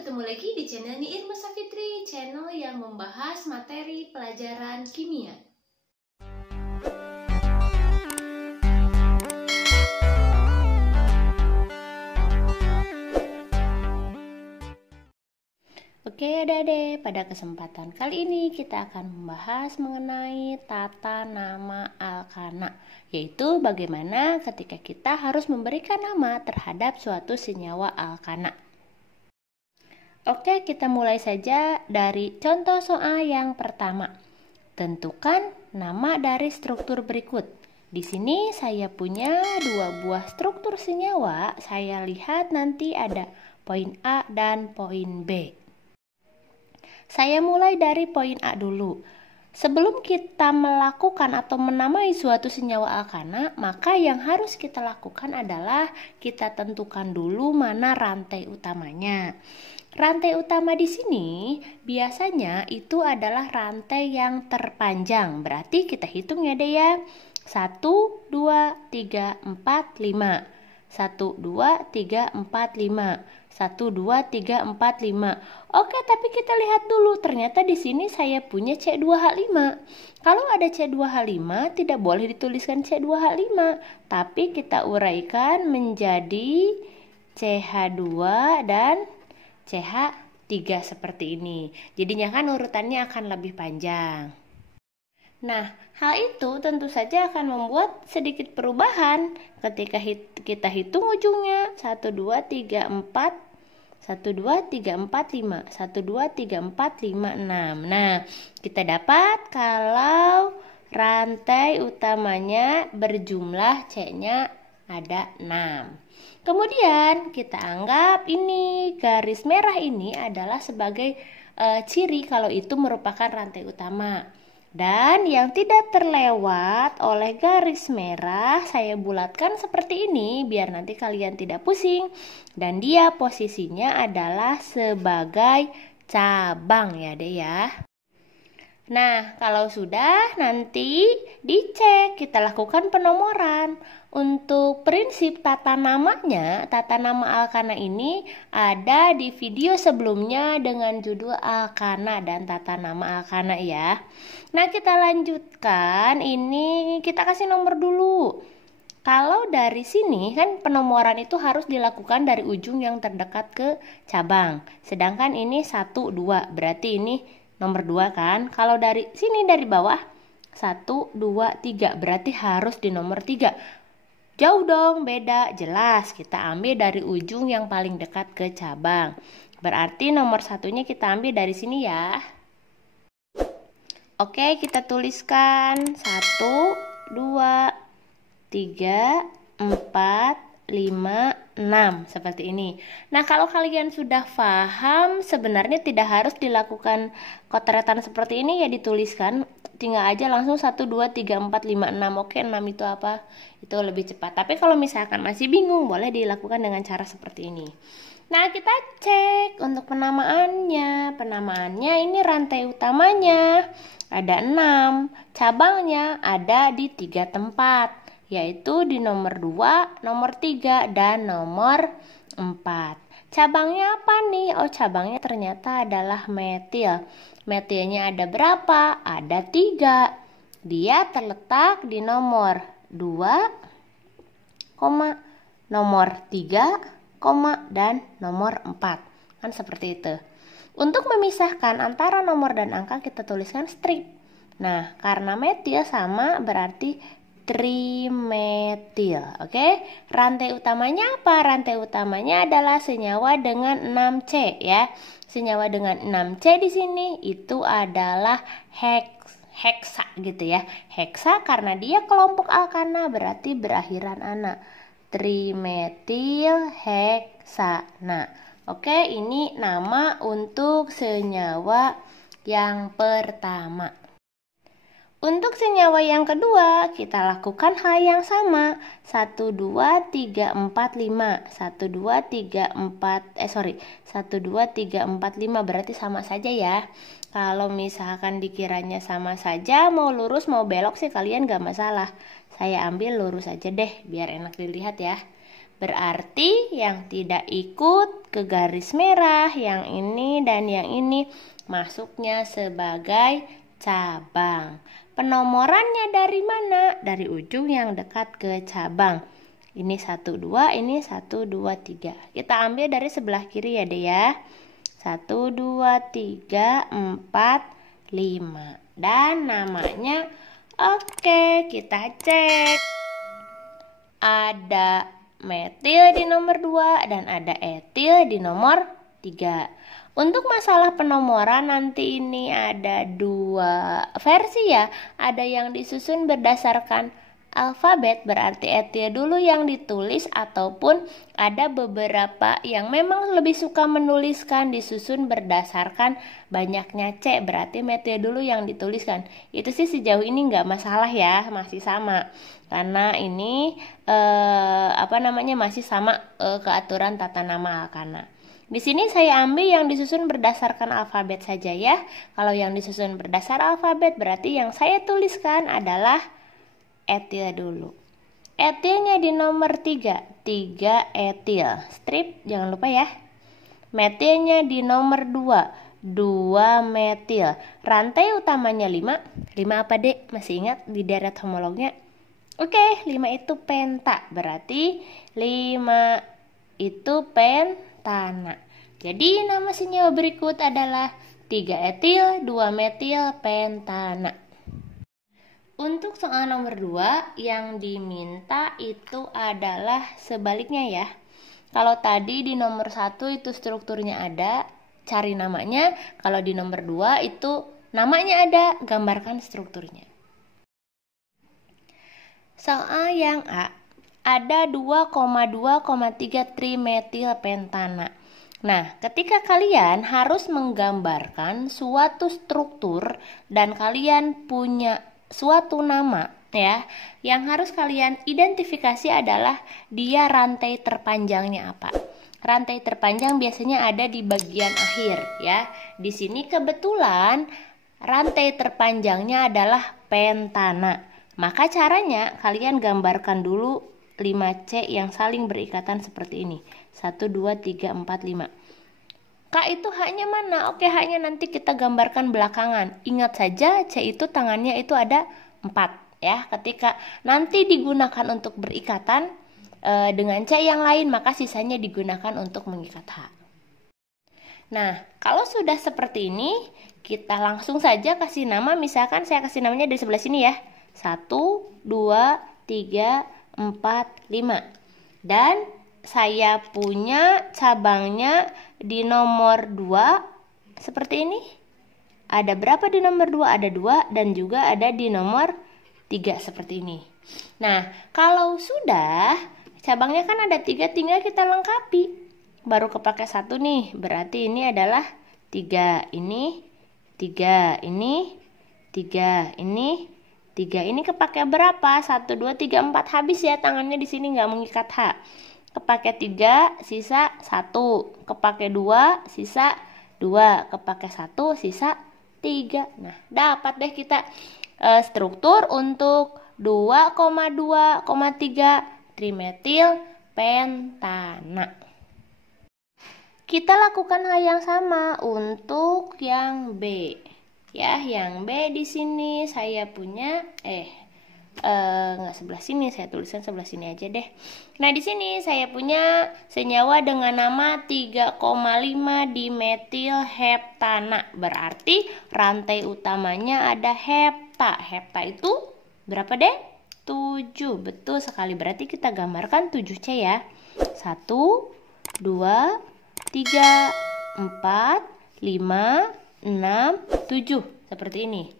ketemu lagi di channel Irma Safitri, channel yang membahas materi pelajaran kimia. Oke adik-adik, pada kesempatan kali ini kita akan membahas mengenai tata nama alkana, yaitu bagaimana ketika kita harus memberikan nama terhadap suatu senyawa alkana. Oke, kita mulai saja dari contoh soal yang pertama. Tentukan nama dari struktur berikut. Di sini saya punya dua buah struktur senyawa. Saya lihat nanti ada poin A dan poin B. Saya mulai dari poin A dulu. Sebelum kita melakukan atau menamai suatu senyawa alkana, maka yang harus kita lakukan adalah kita tentukan dulu mana rantai utamanya. Rantai utama di sini biasanya itu adalah rantai yang terpanjang. Berarti kita hitung ya deh ya. 1, 2, 3, 4, 5. 1, 2, 3, 4, 5. 1, 2, 3, 4, 5. Oke, tapi kita lihat dulu. Ternyata di sini saya punya C2H5. Kalau ada C2H5 tidak boleh dituliskan C2H5, tapi kita uraikan menjadi CH2 dan CH3 seperti ini. Jadinya kan urutannya akan lebih panjang. Nah, hal itu tentu saja akan membuat sedikit perubahan ketika kita hitung ujungnya. 1, 2, 3, 4. 1, 2, 3, 4, 5. 1, 2, 3, 4, 5, 6. Nah, kita dapat kalau rantai utamanya berjumlah C-nya ada 6. Kemudian kita anggap ini garis merah ini adalah sebagai ciri kalau itu merupakan rantai utama. Dan yang tidak terlewat oleh garis merah saya bulatkan seperti ini biar nanti kalian tidak pusing. Dan dia posisinya adalah sebagai cabang ya deh ya. Nah, kalau sudah nanti dicek, kita lakukan penomoran. Untuk prinsip tata namanya, tata nama alkana ini ada di video sebelumnya dengan judul alkana dan tata nama alkana ya. Nah, kita lanjutkan. Ini kita kasih nomor dulu. Kalau dari sini kan penomoran itu harus dilakukan dari ujung yang terdekat ke cabang. Sedangkan ini 1, 2, berarti ini nomor 2 kan. Kalau dari sini dari bawah 1, 2, 3 berarti harus di nomor 3. Jauh dong, beda, jelas. Kita ambil dari ujung yang paling dekat ke cabang. Berarti nomor satunya kita ambil dari sini ya. Oke, kita tuliskan 1, 2, 3, 4, 5, 6 seperti ini. Nah, kalau kalian sudah paham sebenarnya tidak harus dilakukan coretan seperti ini ya, dituliskan. Tinggal aja langsung 1, 2, 3, 4, 5, 6. Oke, 6 itu apa? Itu lebih cepat. Tapi kalau misalkan masih bingung, boleh dilakukan dengan cara seperti ini. Nah, kita cek untuk penamaannya. Penamaannya ini rantai utamanya ada 6. Cabangnya ada di 3 tempat. Yaitu di nomor 2, nomor 3, dan nomor 4. Cabangnya apa nih? Oh, cabangnya ternyata adalah metil. Metilnya ada berapa? Ada 3. Dia terletak di nomor 2, nomor 3, dan nomor 4. Kan seperti itu. Untuk memisahkan antara nomor dan angka kita tuliskan strip. Nah, karena metil sama berarti trimetil. Oke, rantai utamanya apa? Rantai utamanya adalah senyawa dengan 6C ya. Senyawa dengan 6C di sini itu adalah heksa gitu ya. Heksa karena dia kelompok alkana berarti berakhiran ana. Trimetil heksana. Oke, ini nama untuk senyawa yang pertama. Untuk senyawa yang kedua, kita lakukan hal yang sama. 1, 2, 3, 4, 5. 1, 2, 3, 4, 1, 2, 3, 4, 5 berarti sama saja ya. Kalau misalkan dikiranya sama saja, mau lurus mau belok sih kalian gak masalah. Saya ambil lurus aja deh, biar enak dilihat ya. Berarti yang tidak ikut ke garis merah, yang ini dan yang ini masuknya sebagai cabang. Penomorannya dari mana? Dari ujung yang dekat ke cabang. Ini 1, 2, ini 1, 2, 3. Kita ambil dari sebelah kiri ya deh ya. 1, 2, 3, 4, 5. Dan namanya oke, kita cek. Ada metil di nomor 2 dan ada etil di nomor 3. Untuk masalah penomoran nanti ini ada 2 versi ya. Ada yang disusun berdasarkan alfabet, berarti etil dulu yang ditulis, ataupun ada beberapa yang memang lebih suka menuliskan disusun berdasarkan banyaknya C, berarti metil dulu yang dituliskan. Itu sih sejauh ini nggak masalah ya, masih sama. Karena ini masih sama keaturan tata nama Alkana. Di sini saya ambil yang disusun berdasarkan alfabet saja ya. Kalau yang disusun berdasar alfabet berarti yang saya tuliskan adalah etil dulu. Etilnya di nomor 3, 3 etil. Strip, jangan lupa ya. Metilnya di nomor 2, 2 metil. Rantai utamanya 5. 5 apa dek? Masih ingat di deret homolognya? Oke, 5 itu penta. Berarti 5 itu pentana. Jadi nama senyawa berikut adalah 3 etil, 2 metil pentana. Untuk soal nomor 2 yang diminta itu adalah sebaliknya ya. Kalau tadi di nomor 1 itu strukturnya ada, cari namanya. Kalau di nomor 2 itu namanya ada, gambarkan strukturnya. Soal yang A, ada 2,2,3 trimetil pentana. Nah, ketika kalian harus menggambarkan suatu struktur dan kalian punya suatu nama ya, yang harus kalian identifikasi adalah dia rantai terpanjangnya apa. Rantai terpanjang biasanya ada di bagian akhir ya. Di sini kebetulan rantai terpanjangnya adalah pentana. Maka caranya kalian gambarkan dulu 5C yang saling berikatan seperti ini. 1, 2, 3, 4, 5. Kak, itu haknya mana? Oke, haknya nanti kita gambarkan belakangan. Ingat saja C itu tangannya itu ada 4 ya. Ketika nanti digunakan untuk berikatan dengan C yang lain, maka sisanya digunakan untuk mengikat hak. Nah, kalau sudah seperti ini, kita langsung saja kasih nama. Misalkan saya kasih namanya dari sebelah sini ya. 1, 2, 3, 4, 5. Dan saya punya cabangnya di nomor 2 seperti ini. Ada berapa di nomor 2? Ada 2 dan juga ada di nomor 3 seperti ini. Nah, kalau sudah cabangnya kan ada 3, tinggal kita lengkapi. Baru kepake 1 nih, berarti ini adalah 3, ini 3, ini 3, ini 3. Ini kepake berapa? 1, 2, 3, 4. Habis ya tangannya di sini nggak mengikat hak. Kepake 3, sisa 1. Kepake 2, sisa 2. Kepake 1, sisa 3. Nah, dapat deh kita struktur untuk 2,2,3 trimetil pentana. Kita lakukan hal yang sama untuk yang B. Ya, yang B di sini saya punya nggak sebelah sini, saya tuliskan sebelah sini aja deh. Nah, di sini saya punya senyawa dengan nama 3,5 dimetil heptana. Berarti rantai utamanya ada hepta. Hepta itu berapa deh? 7. Betul sekali. Berarti kita gambarkan 7C ya. 1, 2, 3, 4, 5, 6, 7. Seperti ini.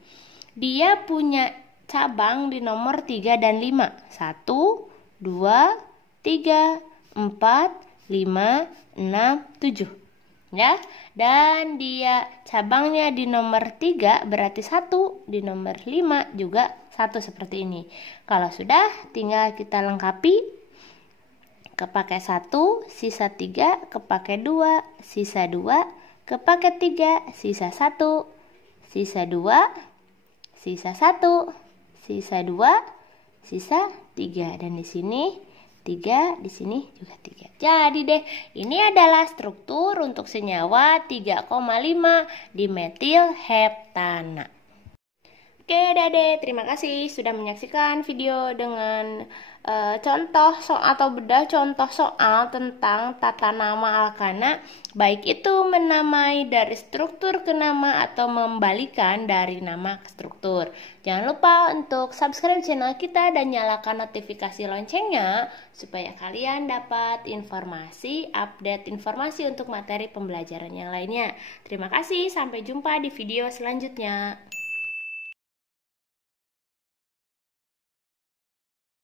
Dia punya cabang di nomor 3 dan 5. 1, 2, 3, 4, 5, 6, 7. Ya. Dan dia cabangnya di nomor 3 berarti 1. Di nomor 5 juga 1 seperti ini. Kalau sudah tinggal kita lengkapi. Kepake 1, sisa 3, kepake 2, sisa 2, kepake 3, sisa 1, sisa 2, sisa 1, sisa 2, sisa 3. Dan di sini 3, di sini juga 3. Jadi deh, ini adalah struktur untuk senyawa 3,5 dimetil heptana. Oke Dede, terima kasih sudah menyaksikan video dengan contoh soal atau bedah contoh soal tentang tata nama alkana, baik itu menamai dari struktur ke nama atau membalikan dari nama ke struktur. Jangan lupa untuk subscribe channel kita dan nyalakan notifikasi loncengnya supaya kalian dapat update informasi untuk materi pembelajaran yang lainnya. Terima kasih, sampai jumpa di video selanjutnya.